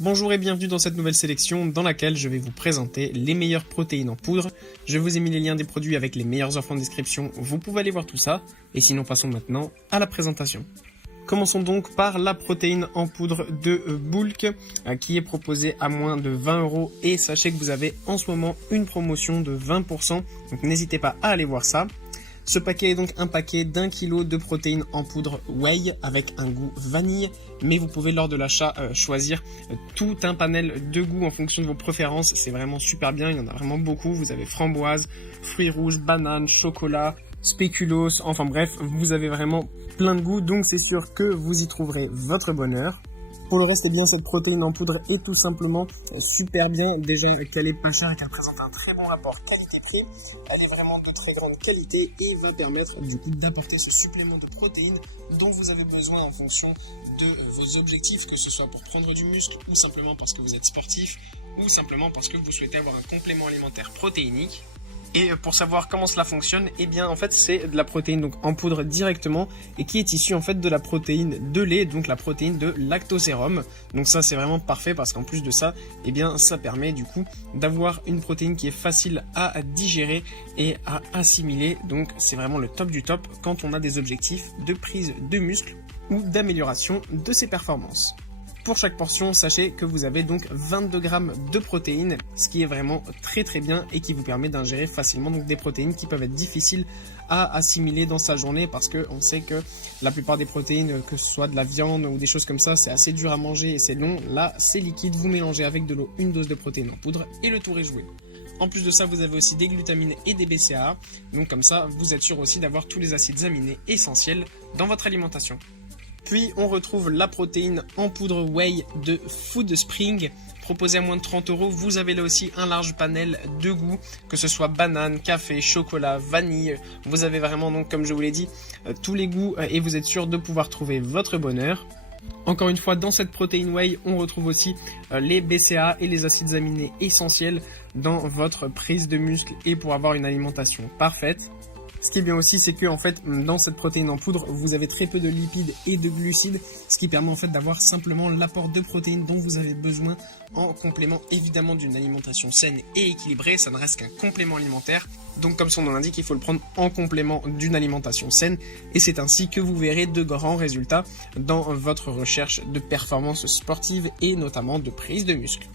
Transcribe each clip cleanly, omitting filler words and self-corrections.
Bonjour et bienvenue dans cette nouvelle sélection dans laquelle je vais vous présenter les meilleures protéines en poudre. Je vous ai mis les liens des produits avec les meilleures offres en description, vous pouvez aller voir tout ça. Et sinon passons maintenant à la présentation. Commençons donc par la protéine en poudre de Bulk qui est proposée à moins de 20 € et sachez que vous avez en ce moment une promotion de 20%, donc n'hésitez pas à aller voir ça. Ce paquet est donc un paquet d'1 kg de protéines en poudre whey avec un goût vanille, mais vous pouvez lors de l'achat choisir tout un panel de goûts en fonction de vos préférences. C'est vraiment super bien, il y en a vraiment beaucoup. Vous avez framboise, fruits rouges, banane, chocolat, spéculoos, enfin bref, vous avez vraiment plein de goûts, donc c'est sûr que vous y trouverez votre bonheur. Pour le reste, eh bien, cette protéine en poudre est tout simplement super bien. Déjà qu'elle est pas chère et qu'elle présente un très bon rapport qualité-prix. Elle est vraiment de très grande qualité et va permettre du coup d'apporter ce supplément de protéines dont vous avez besoin en fonction de vos objectifs, que ce soit pour prendre du muscle ou simplement parce que vous êtes sportif ou simplement parce que vous souhaitez avoir un complément alimentaire protéinique. Et pour savoir comment cela fonctionne, eh bien en fait c'est de la protéine donc en poudre directement et qui est issue en fait de la protéine de lait, donc la protéine de lactosérum. Donc ça c'est vraiment parfait parce qu'en plus de ça, eh bien ça permet du coup d'avoir une protéine qui est facile à digérer et à assimiler. Donc c'est vraiment le top du top quand on a des objectifs de prise de muscle ou d'amélioration de ses performances. Pour chaque portion, sachez que vous avez donc 22 grammes de protéines, ce qui est vraiment très bien et qui vous permet d'ingérer facilement donc des protéines qui peuvent être difficiles à assimiler dans sa journée parce que on sait que la plupart des protéines, que ce soit de la viande ou des choses comme ça, c'est assez dur à manger et c'est long. Là, c'est liquide, vous mélangez avec de l'eau une dose de protéines en poudre et le tour est joué. En plus de ça, vous avez aussi des glutamines et des BCAA, donc comme ça, vous êtes sûr aussi d'avoir tous les acides aminés essentiels dans votre alimentation. Puis on retrouve la protéine en poudre whey de Food Spring, proposée à moins de 30 €. Vous avez là aussi un large panel de goûts, que ce soit banane, café, chocolat, vanille. Vous avez vraiment donc, comme je vous l'ai dit, tous les goûts et vous êtes sûr de pouvoir trouver votre bonheur. Encore une fois, dans cette protéine whey, on retrouve aussi les BCAA et les acides aminés essentiels dans votre prise de muscle et pour avoir une alimentation parfaite. Ce qui est bien aussi, c'est que en fait, dans cette protéine en poudre, vous avez très peu de lipides et de glucides, ce qui permet en fait d'avoir simplement l'apport de protéines dont vous avez besoin en complément évidemment d'une alimentation saine et équilibrée. Ça ne reste qu'un complément alimentaire, donc comme son nom l'indique, il faut le prendre en complément d'une alimentation saine et c'est ainsi que vous verrez de grands résultats dans votre recherche de performance sportive et notamment de prise de muscle.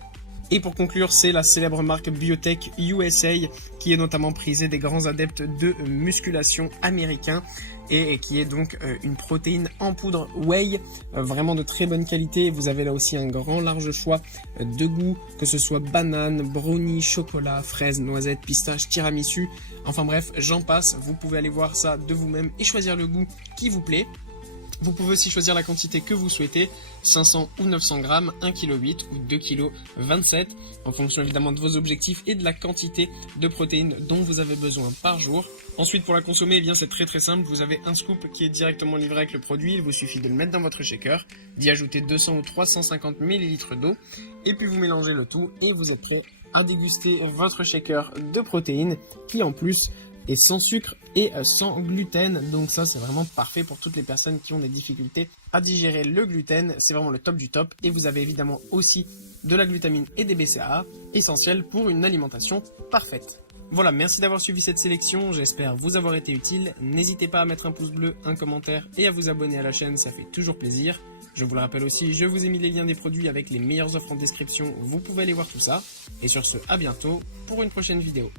Et pour conclure, c'est la célèbre marque Biotech USA qui est notamment prisée des grands adeptes de musculation américains et qui est donc une protéine en poudre whey, vraiment de très bonne qualité. Vous avez là aussi un grand large choix de goûts, que ce soit banane, brownie, chocolat, fraise, noisette, pistache, tiramisu. Enfin bref, j'en passe, vous pouvez aller voir ça de vous-même et choisir le goût qui vous plaît. Vous pouvez aussi choisir la quantité que vous souhaitez, 500 ou 900 grammes, 1,8 kg ou 2,27 kg, en fonction évidemment de vos objectifs et de la quantité de protéines dont vous avez besoin par jour. Ensuite, pour la consommer, eh bien c'est très simple, vous avez un scoop qui est directement livré avec le produit, il vous suffit de le mettre dans votre shaker, d'y ajouter 200 ou 350 ml d'eau, et puis vous mélangez le tout et vous êtes prêt à déguster votre shaker de protéines qui en plus et sans sucre et sans gluten, donc ça c'est vraiment parfait pour toutes les personnes qui ont des difficultés à digérer le gluten, c'est vraiment le top du top. Et vous avez évidemment aussi de la glutamine et des BCAA, essentiels pour une alimentation parfaite. Voilà, merci d'avoir suivi cette sélection, j'espère vous avoir été utile. N'hésitez pas à mettre un pouce bleu, un commentaire et à vous abonner à la chaîne, ça fait toujours plaisir. Je vous le rappelle aussi, je vous ai mis les liens des produits avec les meilleures offres en description, vous pouvez aller voir tout ça. Et sur ce, à bientôt pour une prochaine vidéo.